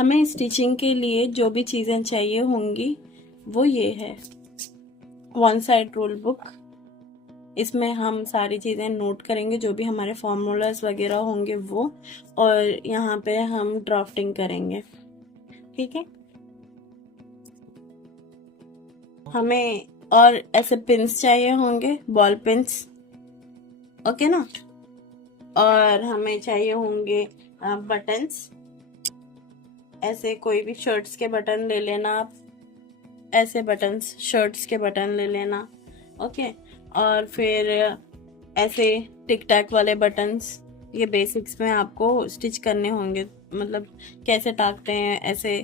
हमें स्टिचिंग के लिए जो भी चीज़ें चाहिए होंगी वो ये है, वन साइड रूल बुक। इसमें हम सारी चीज़ें नोट करेंगे, जो भी हमारे फॉर्मूलाज वगैरह होंगे वो, और यहाँ पे हम ड्राफ्टिंग करेंगे। ठीक है। हमें और ऐसे पिन्स चाहिए होंगे, बॉल पिन्स, ओके ना। और हमें चाहिए होंगे बटन्स, ऐसे कोई भी शर्ट्स के बटन ले लेना आप, ऐसे बटन्स शर्ट्स के बटन ले लेना, ओके। और फिर ऐसे टिक टैक वाले बटन्स, ये बेसिक्स में आपको स्टिच करने होंगे, मतलब कैसे टाकते हैं ऐसे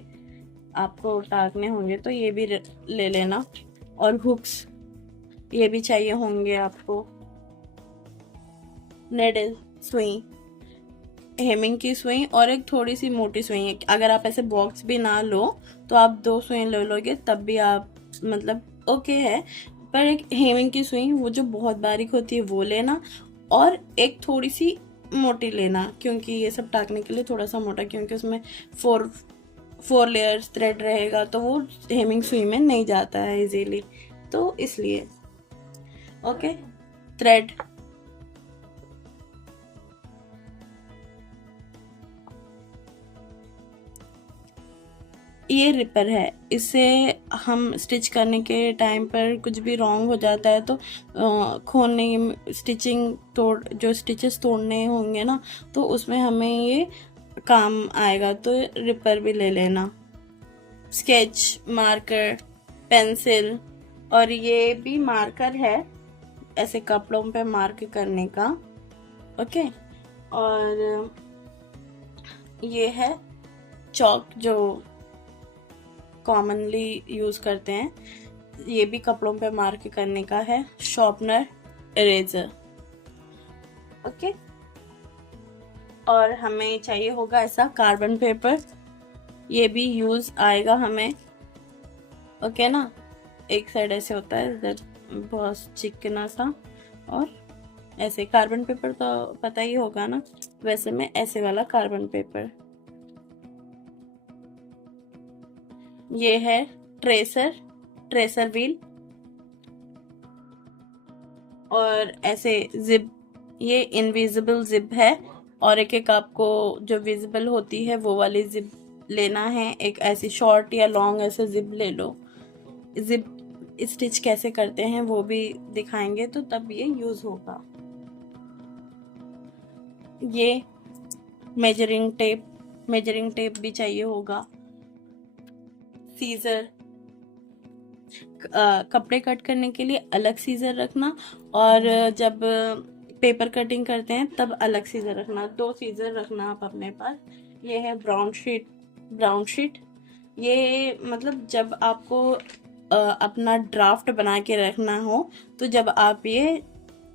आपको टाकने होंगे, तो ये भी ले लेना। और हुक्स ये भी चाहिए होंगे आपको, नेडल, सुई, हेमिंग की सुई, और एक थोड़ी सी मोटी सुई। अगर आप ऐसे बॉक्स भी ना लो तो आप 2 सुई ले लोगे तब भी आप मतलब ओके है, पर एक हेमिंग की सुई वो जो बहुत बारीक होती है वो लेना, और एक थोड़ी सी मोटी लेना, क्योंकि ये सब टाकने के लिए थोड़ा सा मोटा, क्योंकि उसमें 4 लेयर्स थ्रेड रहेगा तो वो हेमिंग सुई में नहीं जाता है इजीली, तो इसलिए ओके। थ्रेड, ये रिपर है, इससे हम स्टिच करने के टाइम पर कुछ भी रॉन्ग हो जाता है तो खोलने, स्टिचिंग तोड़, जो स्टिचेस तोड़ने होंगे ना, तो उसमें हमें ये काम आएगा, तो रिपर भी ले लेना। स्केच, मार्कर, पेंसिल, और ये भी मार्कर है ऐसे कपड़ों पे मार्क करने का, ओके। और ये है चॉक जो कॉमनली यूज करते हैं, ये भी कपड़ों पे मार्क करने का है। Sharpener, eraser, okay. और हमें चाहिए होगा ऐसा कार्बन पेपर, ये भी यूज आएगा हमें, ओके ना। एक साइड ऐसे होता है, इधर बहुत चिकना सा, और ऐसे कार्बन पेपर तो पता ही होगा ना, वैसे में ऐसे वाला कार्बन पेपर। ये है ट्रेसर व्हील, और ऐसे जिप, ये इनविजिबल जिप है, और एक आपको जो विजिबल होती है वो वाली जिप लेना है। एक ऐसी शॉर्ट या लॉन्ग ऐसे जिप ले लो। जिप स्टिच कैसे करते हैं वो भी दिखाएंगे, तो तब ये यूज होगा। ये मेजरिंग टेप भी चाहिए होगा। सीजर, कपड़े कट करने के लिए अलग सीजर रखना, और जब पेपर कटिंग करते हैं तब अलग सीजर रखना, 2 सीजर रखना आप अपने पास। ये है ब्राउन शीट, ये मतलब जब आपको अपना ड्राफ्ट बना के रखना हो, तो जब आप ये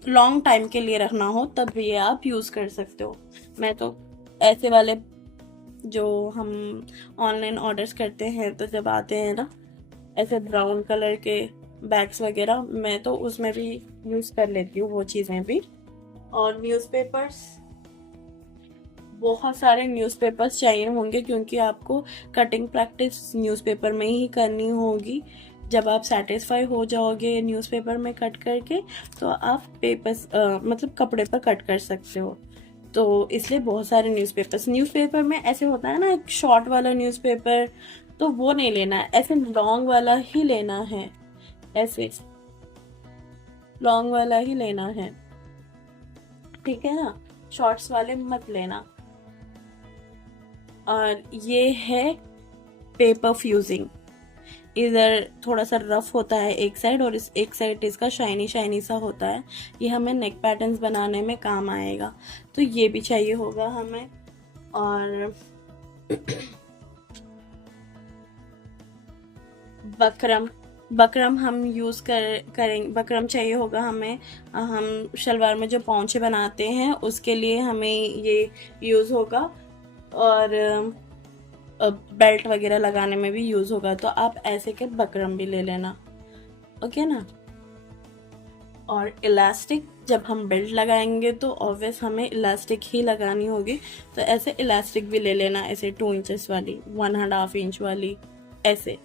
लॉन्ग टाइम के लिए रखना हो तब ये आप यूज कर सकते हो। मैं तो ऐसे वाले जो हम ऑनलाइन ऑर्डर्स करते हैं, तो जब आते हैं ना ऐसे ब्राउन कलर के बैग्स वगैरह, मैं तो उसमें भी यूज कर लेती हूँ वो चीजें भी। और न्यूज़पेपर्स, बहुत सारे न्यूज़पेपर्स चाहिए होंगे, क्योंकि आपको कटिंग प्रैक्टिस न्यूज़पेपर में ही करनी होगी। जब आप सेटिस्फाई हो जाओगे न्यूज़पेपर में कट करके, तो आप मतलब कपड़े पर कट कर सकते हो। तो इसलिए बहुत सारे न्यूज़पेपर में ऐसे होता है ना, एक शॉर्ट वाला न्यूज़पेपर, तो वो नहीं लेना है, ऐसे लॉन्ग वाला ही लेना है, ऐसे लॉन्ग वाला ही लेना है, ठीक है ना, शॉर्ट्स वाले मत लेना। और ये है पेपर फ्यूजिंग, इधर थोड़ा सा रफ होता है एक साइड, और इस एक साइड इसका शाइनी सा होता है, ये हमें नेक पैटर्न्स बनाने में काम आएगा, तो ये भी चाहिए होगा हमें। और बकरम हम यूज करेंगे, बकरम चाहिए होगा हमें। हम शलवार में जो पौंचे बनाते हैं उसके लिए हमें ये यूज होगा, और बेल्ट वगैरह लगाने में भी यूज होगा, तो आप ऐसे के बकरम भी ले लेना, ओके ना। और इलास्टिक, जब हम बेल्ट लगाएंगे तो ऑब्वियस हमें इलास्टिक ही लगानी होगी, तो ऐसे इलास्टिक भी ले लेना, ऐसे 2 इंचेस वाली, 1.5 इंच वाली, ऐसे।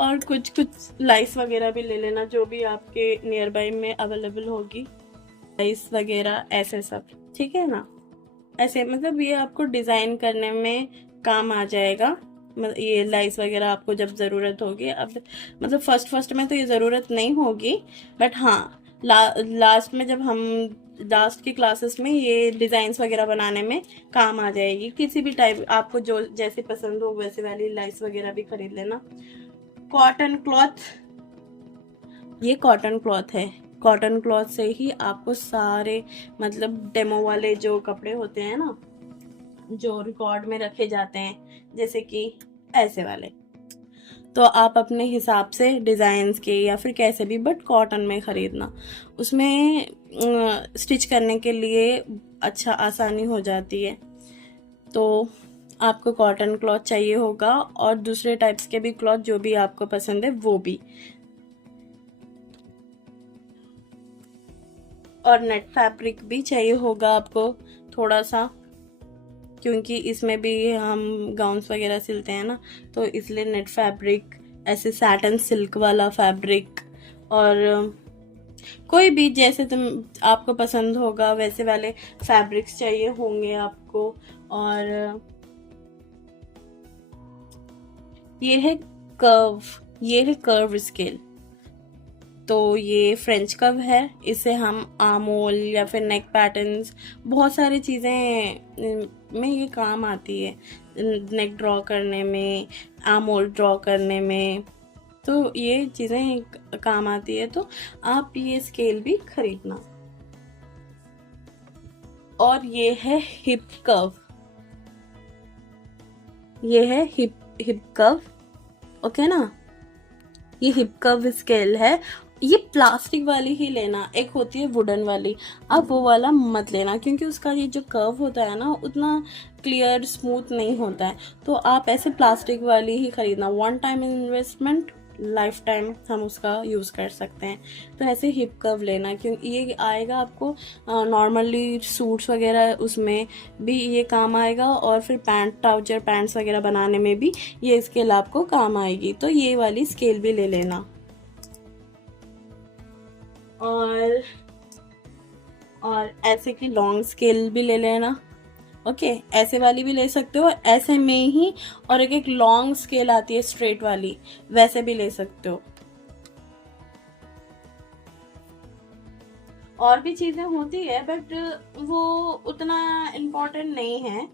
और कुछ कुछ लाइस वगैरह भी ले लेना, जो भी आपके नियर बाई में अवेलेबल होगी, लाइस वगैरह ऐसे सब, ठीक है ना। ऐसे मतलब ये आपको डिज़ाइन करने में काम आ जाएगा, ये लाइस वगैरह आपको जब ज़रूरत होगी। अब मतलब फर्स्ट में तो ये ज़रूरत नहीं होगी, बट हाँ लास्ट में जब हम लास्ट की क्लासेस में ये डिज़ाइंस वगैरह बनाने में काम आ जाएगी। किसी भी टाइप आपको जो जैसे पसंद हो वैसे वाली लाइस वगैरह भी खरीद लेना। कॉटन क्लॉथ, ये कॉटन क्लॉथ है, कॉटन क्लॉथ से ही आपको सारे मतलब डेमो वाले जो कपड़े होते हैं ना, जो रिकॉर्ड में रखे जाते हैं, जैसे कि ऐसे वाले, तो आप अपने हिसाब से डिज़ाइंस के या फिर कैसे भी, बट कॉटन में ख़रीदना, उसमें स्टिच करने के लिए अच्छा आसानी हो जाती है। तो आपको कॉटन क्लॉथ चाहिए होगा, और दूसरे टाइप्स के भी क्लॉथ जो भी आपको पसंद है वो भी, और नेट फैब्रिक भी चाहिए होगा आपको थोड़ा सा, क्योंकि इसमें भी हम गाउन्स वगैरह सिलते हैं ना, तो इसलिए नेट फैब्रिक, ऐसे सैटन सिल्क वाला फैब्रिक, और कोई भी जैसे आपको पसंद होगा वैसे वाले फैब्रिक्स चाहिए होंगे आपको। और ये है कर्व स्केल, तो ये फ्रेंच कर्व है, इसे हम आमोल या फिर नेक पैटर्न्स, बहुत सारी चीज़ें में ये काम आती है, नेक ड्रॉ करने में, आमोल ड्रॉ करने में, तो ये चीज़ें काम आती है। तो आप ये स्केल भी खरीदना। और ये है हिप कर्व, ये है हिप कर्व, ओके ना। ये हिप कर्व स्केल है, ये प्लास्टिक वाली ही लेना, एक होती है वुडन वाली, आप वो वाला मत लेना, क्योंकि उसका ये जो कर्व होता है ना उतना क्लियर स्मूथ नहीं होता है, तो आप ऐसे प्लास्टिक वाली ही खरीदना। 1 टाइम इन्वेस्टमेंट, लाइफ टाइम हम उसका यूज़ कर सकते हैं, तो ऐसे हिप कर्व लेना, क्योंकि ये आएगा आपको नॉर्मली सूट्स वगैरह उसमें भी ये काम आएगा, और फिर पैंट ट्राउजर पैंट्स वगैरह बनाने में भी ये स्केल आपको काम आएगी, तो ये वाली स्केल भी ले लेना। और ऐसे की लॉन्ग स्केल भी ले लेना, ओके। ऐसे वाली भी ले सकते हो, ऐसे में ही, और एक लॉन्ग स्केल आती है स्ट्रेट वाली, वैसे भी ले सकते हो। और भी चीजें होती है, बट वो उतना इम्पोर्टेंट नहीं है,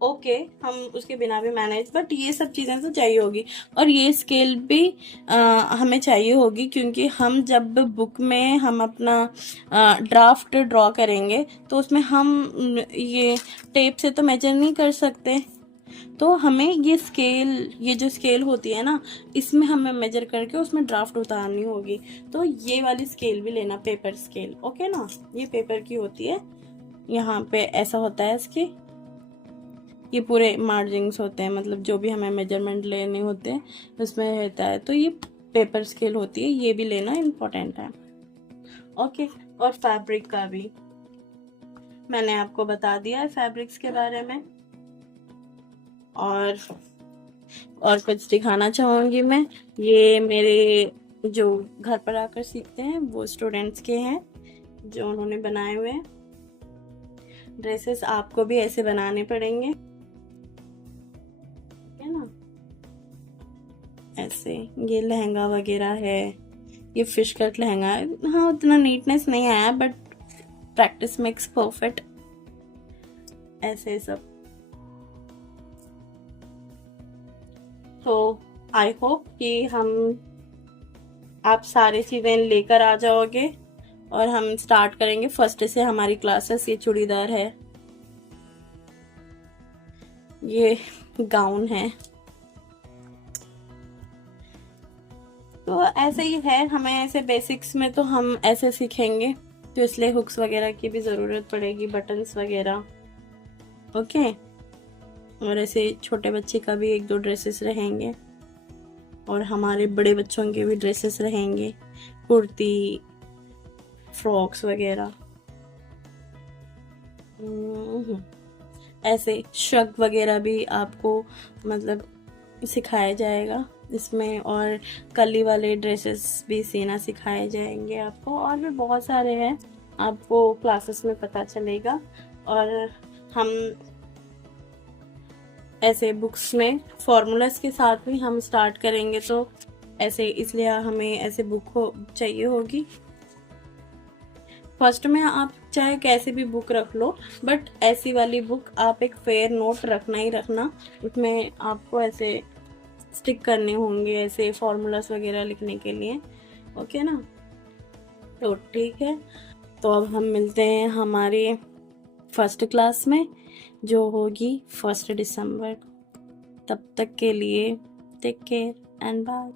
ओके हम उसके बिना भी मैनेज, बट ये सब चीज़ें तो चाहिए होगी। और ये स्केल भी हमें चाहिए होगी, क्योंकि हम जब बुक में हम अपना ड्राफ्ट ड्रॉ करेंगे तो उसमें हम ये टेप से तो मेजर नहीं कर सकते, तो हमें ये स्केल, ये जो स्केल होती है ना, इसमें हमें मेजर करके उसमें ड्राफ्ट उतारनी होगी, तो ये वाली स्केल भी लेना, पेपर स्केल, ओके ना। ये पेपर की होती है, यहाँ पे ऐसा होता है इसके, ये पूरे मार्जिंग्स होते हैं, मतलब जो भी हमें मेजरमेंट लेने होते हैं उसमें होता है, तो ये पेपर स्केल होती है, ये भी लेना इम्पोर्टेंट है, ओके। और फैब्रिक का भी मैंने आपको बता दिया है फैब्रिक्स के बारे में। और कुछ दिखाना चाहूँगी मैं, ये मेरे जो घर पर आकर सीखते हैं वो स्टूडेंट्स के हैं, जो उन्होंने बनाए हुए हैं ड्रेसेस, आपको भी ऐसे बनाने पड़ेंगे, है ना। ऐसे ये लहंगा वगैरह है, ये फिश कट लहंगा है, हाँ उतना नीटनेस नहीं आया, बट प्रैक्टिस मेक्स परफेक्ट, ऐसे सब। तो आई होप कि आप सारी चीज़ें लेकर आ जाओगे, और हम स्टार्ट करेंगे फर्स्ट से हमारी क्लासेस। ये चूड़ीदार है, ये गाउन है, तो ऐसे ही है, हमें ऐसे बेसिक्स में तो हम ऐसे सीखेंगे, तो इसलिए हुक्स वगैरह की भी ज़रूरत पड़ेगी, बटन्स वगैरह, ओके। और ऐसे छोटे बच्चे का भी 1-2 ड्रेसेस रहेंगे, और हमारे बड़े बच्चों के भी ड्रेसेस रहेंगे, कुर्ती, फ्रॉक्स वगैरह। ऐसे शग वगैरह भी आपको मतलब सिखाया जाएगा इसमें, और कली वाले ड्रेसेस भी सीना सिखाए जाएंगे आपको, और भी बहुत सारे हैं, आपको क्लासेस में पता चलेगा। और हम ऐसे बुक्स में फॉर्मूलाज के साथ भी हम स्टार्ट करेंगे, तो ऐसे इसलिए हमें ऐसे बुक चाहिए होगी। फर्स्ट में आप चाहे कैसे भी बुक रख लो, बट ऐसी वाली बुक आप एक फेयर नोट रखना ही रखना, उसमें आपको ऐसे स्टिक करने होंगे ऐसे फॉर्मूलास वगैरह लिखने के लिए। ओके ना, तो ठीक है, तो अब हम मिलते हैं हमारे फर्स्ट क्लास में जो होगी 1 दिसंबर। तब तक के लिए टेक केयर एंड बाय।